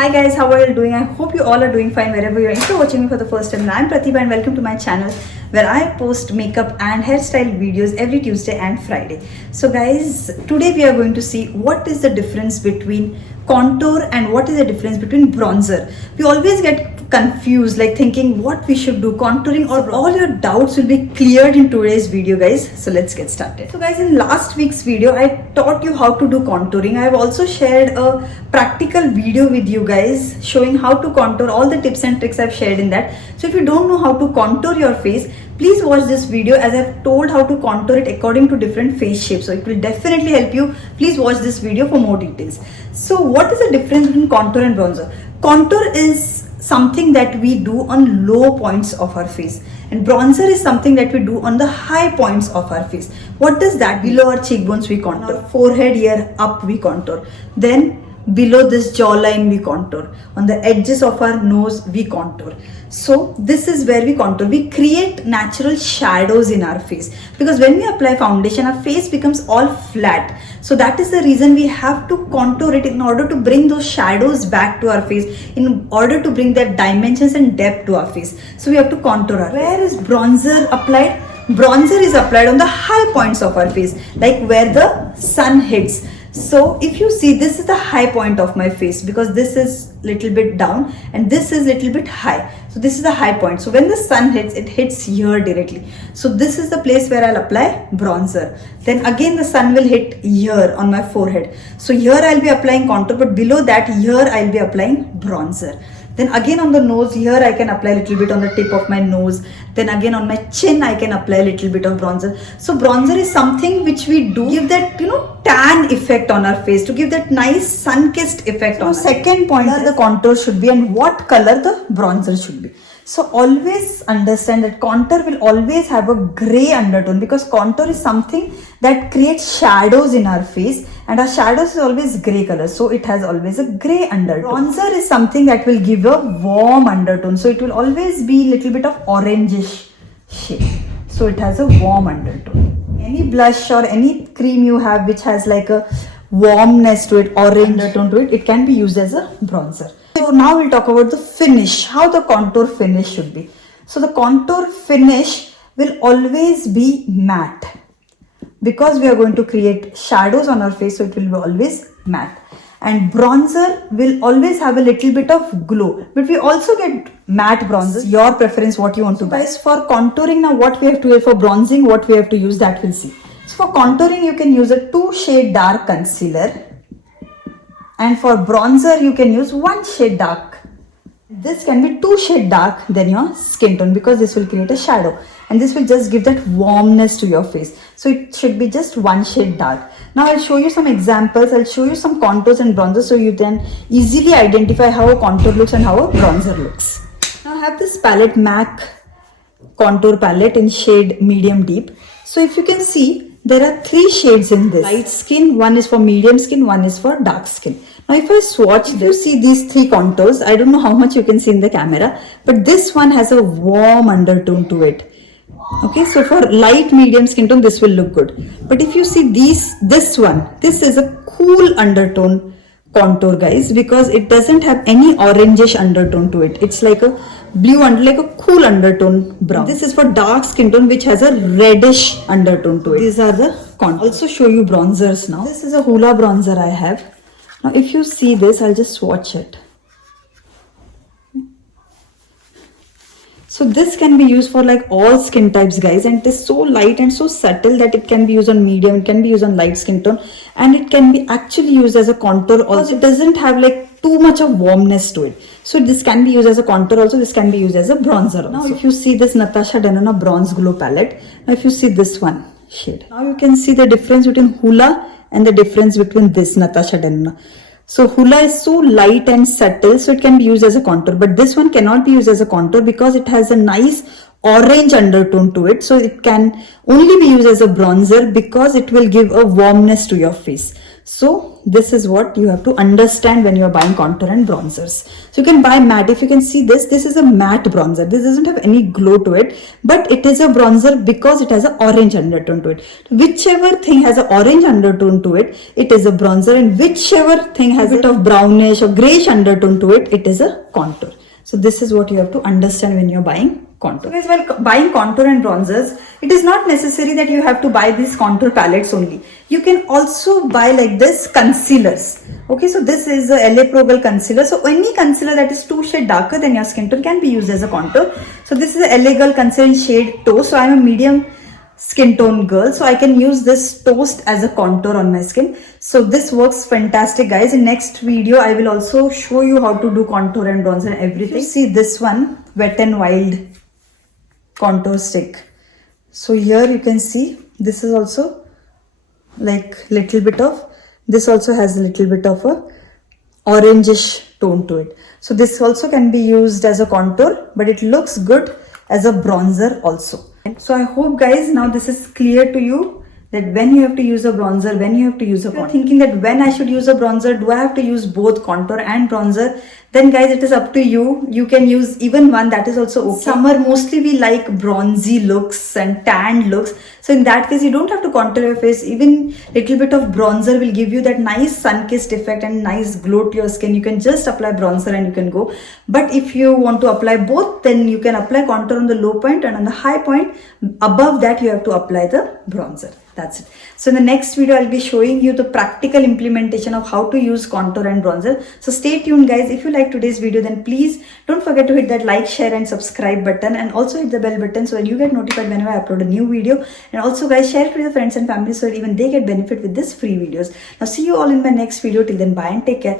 Hi guys, how are you doing? I hope you all are doing fine wherever you are. If you're watching me for the first time, I'm Pratibha and welcome to my channel where I post makeup and hairstyle videos every Tuesday and Friday. So guys, today we are going to see what is the difference between contour and what is the difference between bronzer. We always get confused, like thinking what we should do, contouring or all your doubts will be cleared in today's video guys. So let's get started. So guys, in last week's video I taught you how to do contouring. I have also shared a practical video with you guys showing how to contour, all the tips and tricks I've shared in that. So if you don't know how to contour your face, please watch this video as I've told how to contour it according to different face shapes. So it will definitely help you. Please watch this video for more details. So what is the difference between contour and bronzer? Contour is something that we do on low points of our face, and bronzer is something that we do on the high points of our face. What does that mean? Below our cheekbones we contour, our forehead here up we contour, then below this jawline we contour, on the edges of our nose we contour. So this is where we contour. We create natural shadows in our face, because when we apply foundation our face becomes all flat. So that is the reason we have to contour it in order to bring those shadows back to our face, in order to bring that dimensions and depth to our face. So we have to contour our face. Where is bronzer applied? Bronzer is applied on the high points of our face, like where the sun hits. So if you see, this is the high point of my face because this is little bit down and this is little bit high. So this is the high point. So when the sun hits, it hits here directly. So this is the place where I'll apply bronzer. Then again the sun will hit here on my forehead. So here I'll be applying contour, but below that here I'll be applying bronzer. Then again on the nose, here I can apply a little bit on the tip of my nose. Then again on my chin I can apply a little bit of bronzer. So bronzer is something which we do give that, tan effect on our face, to give that nice sun-kissed effect on. Second point, the contour should be and what color the bronzer should be. So always understand that contour will always have a gray undertone, because contour is something that creates shadows in our face and our shadows is always gray color. So it has always a gray undertone. Bronzer is something that will give a warm undertone. So it will always be a little bit of orangish shade. So it has a warm undertone. Any blush or any cream you have which has like a warmness to it, orange undertone to it, it can be used as a bronzer. So now we'll talk about the finish, how the contour finish should be. So the contour finish will always be matte, because we are going to create shadows on our face, so it will be always matte. And bronzer will always have a little bit of glow, but we also get matte bronzers. Your preference, what you want to buy. Guys, for contouring now, what we have to use, for bronzing what we have to use, that we'll see. So for contouring you can use a 2-shade dark concealer, and for bronzer you can use 1 shade dark. This can be 2 shade dark than your skin tone, because this will create a shadow and this will just give that warmness to your face. So it should be just 1 shade dark. Now I'll show you some examples. I'll show you some contours and bronzers so you can easily identify how a contour looks and how a bronzer looks. Now I have this palette, MAC contour palette in shade medium deep. So if you can see, there are 3 shades in this. Light skin, one is for medium skin, one is for dark skin. Now if I swatch this, you see these 3 contours. I don't know how much you can see in the camera, but this one has a warm undertone to it. Okay, so for light medium skin tone this will look good. But if you see this one, this is a cool undertone contour guys, because it doesn't have any orangish undertone to it. It's like a blue like a cool undertone brown. This is for dark skin tone which has a reddish undertone to it. These are the contours. I'll also show you bronzers now. This is a Hoola bronzer I have. Now if you see this, I'll just swatch it. So this can be used for like all skin types guys, and it is so light and so subtle that it can be used on medium, it can be used on light skin tone, and it can be actually used as a contour also. It doesn't have like too much of warmness to it. So this can be used as a contour also, this can be used as a bronzer also. Now if you see this Natasha Denona Bronze Glow palette, now if you see this one shade, now you can see the difference between Hoola and the difference between this Natasha Denona. So Hoola is so light and subtle, so it can be used as a contour, but this one cannot be used as a contour because it has a nice orange undertone to it. So it can only be used as a bronzer because it will give a warmness to your face. So this is what you have to understand when you are buying contour and bronzers. So you can buy matte. If you can see this is a matte bronzer. This doesn't have any glow to it, but it is a bronzer because it has an orange undertone to it. Whichever thing has an orange undertone to it, it is a bronzer, and whichever thing has a bit of brownish or grayish undertone to it, it is a contour. So this is what you have to understand when you're buying contour. So guys, while buying contour and bronzers, it is not necessary that you have to buy these contour palettes only. You can also buy like this concealers. Okay, so this is the LA Pro Girl concealer. So any concealer that is 2 shades darker than your skin tone can be used as a contour. So this is the LA Girl concealer in shade Toast. So I'm a medium skin tone girl, so I can use this Toast as a contour on my skin. So this works fantastic, guys. In next video I will also show you how to do contour and bronzer and everything. See this one, Wet n Wild contour stick. So here you can see this is also like little bit of, this also has a little bit of a orangish tone to it. So this also can be used as a contour, but it looks good as a bronzer also. So I hope guys now this is clear to you that when you have to use a bronzer, when you have to use a contour. If you're thinking that when I should use a bronzer, do I have to use both contour and bronzer? Then guys, it is up to you. You can use even one, that is also okay. Summer mostly we like bronzy looks and tan looks. So in that case, you don't have to contour your face. Even little bit of bronzer will give you that nice sun-kissed effect and nice glow to your skin. You can just apply bronzer and you can go. But if you want to apply both, then you can apply contour on the low point, and on the high point, above that you have to apply the bronzer. That's it. So in the next video, I'll be showing you the practical implementation of how to use contour and bronzer. So stay tuned guys. If you like today's video, then please don't forget to hit that like, share and subscribe button, and also hit the bell button so that you get notified whenever I upload a new video. And also guys, share it with your friends and family so that even they get benefit with this free videos. Now see you all in my next video. Till then, bye and take care.